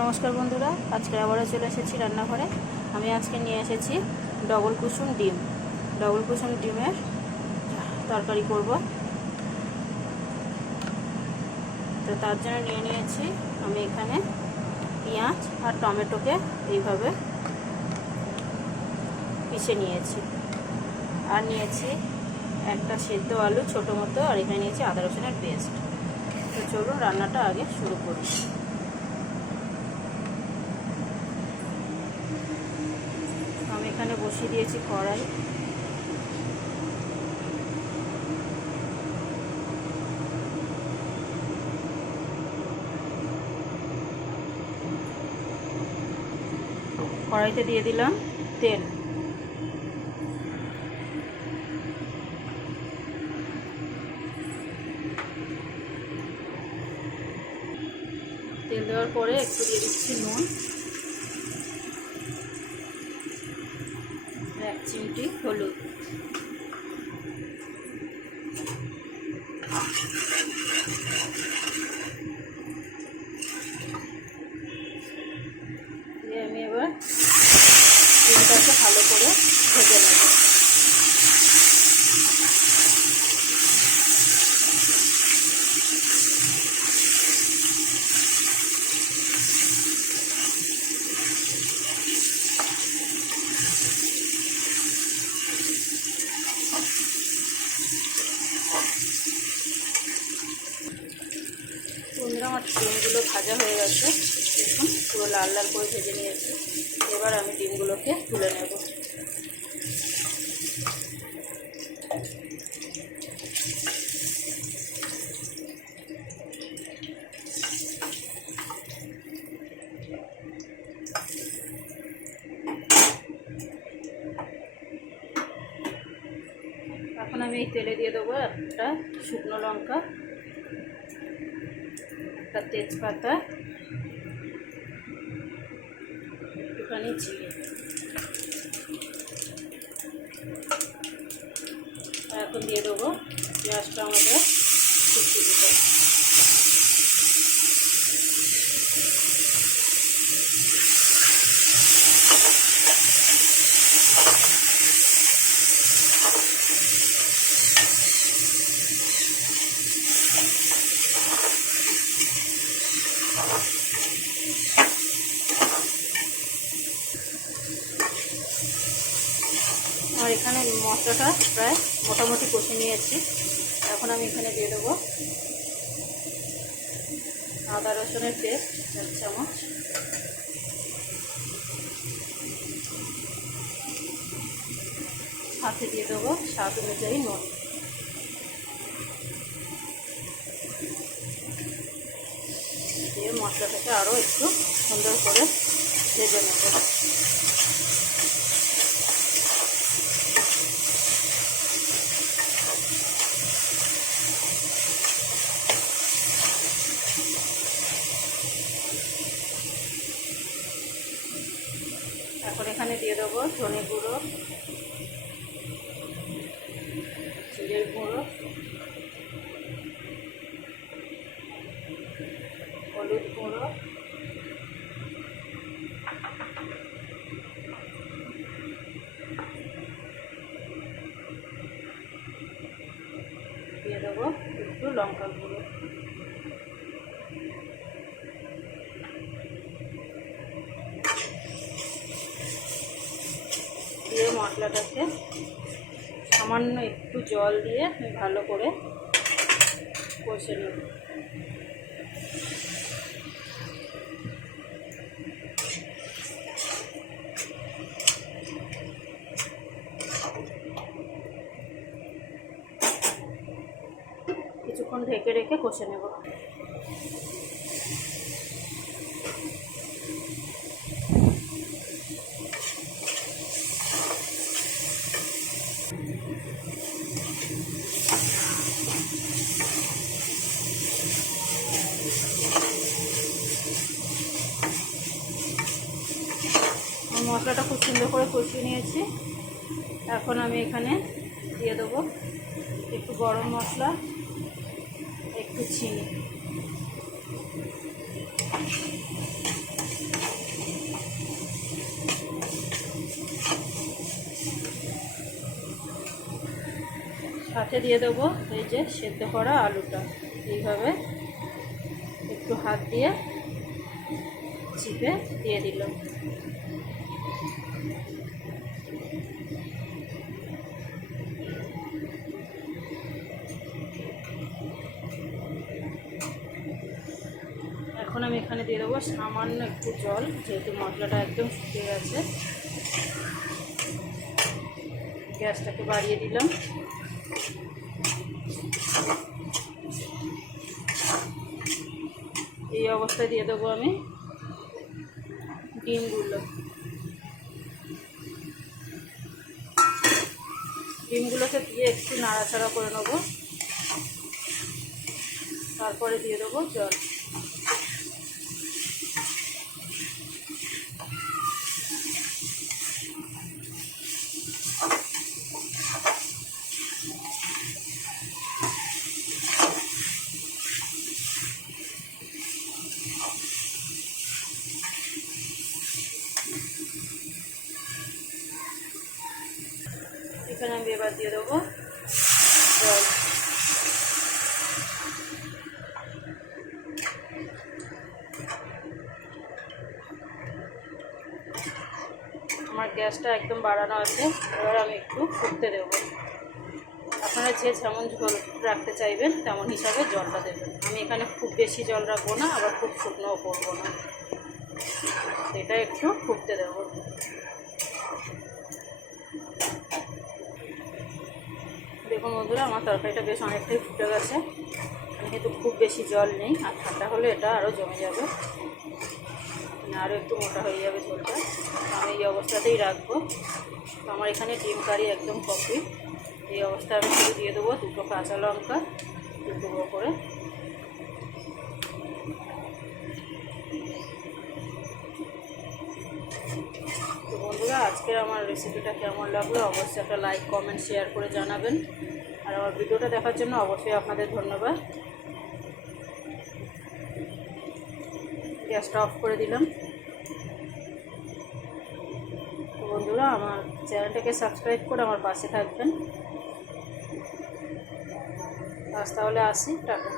নমস্কার বন্ধুরা, আজকে আবারও চলে এসেছি রান্নাঘরে। আমি আজকে নিয়ে এসেছি ডবল কুসুম ডিমের তরকারি করব। তো তার জন্য নিয়ে নিয়েছি আমি এখানে পেঁয়াজ আর টমেটোকে এইভাবে পিষে নিয়েছি, আর নিয়েছি একটা সেদ্ধ আলু ছোটো মতো, আর এখানে নিয়েছি আদা রসুনের পেস্ট। তো চলুন রান্নাটা আগে শুরু করি। আমি এখানে বসিয়ে দিয়েছি কড়াই। কড়াইতে দিয়ে দিলাম তেল। তেল দেওয়ার পরে একটু দিয়ে দিচ্ছি নুন, 1 চিমটি হলুদ, দিয়ে আমি এবার ডিমটাকে ভালো করে ভেজে নেব। বন্ধুরা, আমার ডিমগুলো ভাজা হয়ে গেছে, দেখুন পুরো লাল লাল করে ভেজে নিয়েছি। এবার আমি ডিমগুলোকে তুলে নেব। এখন আমি এই তেলে দিয়ে দেবো একটা শুকনো লঙ্কা, একটা তেজপাতা, একটুখানি জিরে। এখন দিয়ে দেবো পেঁয়াজটা আমাদের কুচিয়ে দিতে। আর এখানে মশলাটা প্রায় মোটামুটি কষে নিয়েছি। এখন আমি এখানে দিয়ে দেবো আদা রসুনের পেস্ট 1 চামচ, সাথে দিয়ে দেবো স্বাদ অনুযায়ী নুন। দিয়ে মশলাটাকে আরও একটু সুন্দর করে ভেজে নেব। এখন এখানে দিয়ে দেবো ধনে গুঁড়ো, জিরের গুঁড়ো, হলুদ গুঁড়ো, দিয়ে দেবো একটু লঙ্কা গুঁড়ো। দিয়ে মশলাটাকে সামান্য একটু জল দিয়ে আমি ভালো করে কষে নেব। কিছুক্ষণ ঢেকে রেখে কষে নেব। মশলাটা খুব সুন্দর করে কষিয়ে নিয়েছি। এখন আমি এখানে দিয়ে দেবো একটু গরম মশলা, একটু চিনি, সাথে দিয়ে দেবো এই যে সেদ্ধ করা আলুটা, এইভাবে একটু হাত দিয়ে চিপে দিয়ে দিলাম। এখন আমি এখানে দিয়ে দেবো সামান্য একটু জল, যেহেতু মশলাটা একদম শুকিয়ে গেছে। গ্যাসটাকে বাড়িয়ে দিলাম। এই অবস্থায় দিয়ে দেবো আমি ডিমগুলোকে দিয়ে একটু নাড়াচাড়া করে নেবো। তারপরে দিয়ে দেবো জল। এখানে আমি এবার দিয়ে দেবো জল। আমার গ্যাসটা একদম বাড়ানো আছে। এবার আমি একটু ফুটতে দেবো। আপনারা যে যেমন ঝোল রাখতে চাইবেন তেমন হিসাবে জলটা দেবেন। আমি এখানে খুব বেশি জল রাখবো না, আবার খুব শুকনোও করবো না। এটা একটু ফুটতে দেবো। দেখুন বন্ধুরা, আমার তরকারিটা বেশ অনেকটাই ফুটে গেছে। কিন্তু খুব বেশি জল নেই, আর ঠান্ডা হলে এটা আরও জমে যাবে, আরও একটু মোটা হয়ে যাবে ঝোলটা। আমি এই অবস্থাতেই রাখবো। তো আমার এখানে ডিম কারি একদম কমপ্লিট। এই অবস্থায় আমি শুধু দিয়ে দেবো 2টো কাঁচা লঙ্কা 2 টুকরো করে। তো বন্ধুরা, আজকের আমার রেসিপিটা কেমন লাগলো অবশ্যই একটা লাইক কমেন্ট শেয়ার করে জানাবেন। আর আমার ভিডিওটা দেখার জন্য অবশ্যই আপনাদের ধন্যবাদ। গ্যাসটা অফ করে দিলাম। তো বন্ধুরা, আমার চ্যানেলটাকে সাবস্ক্রাইব করে আমার পাশে থাকবেন। আজ তাহলে আসি, টাটা।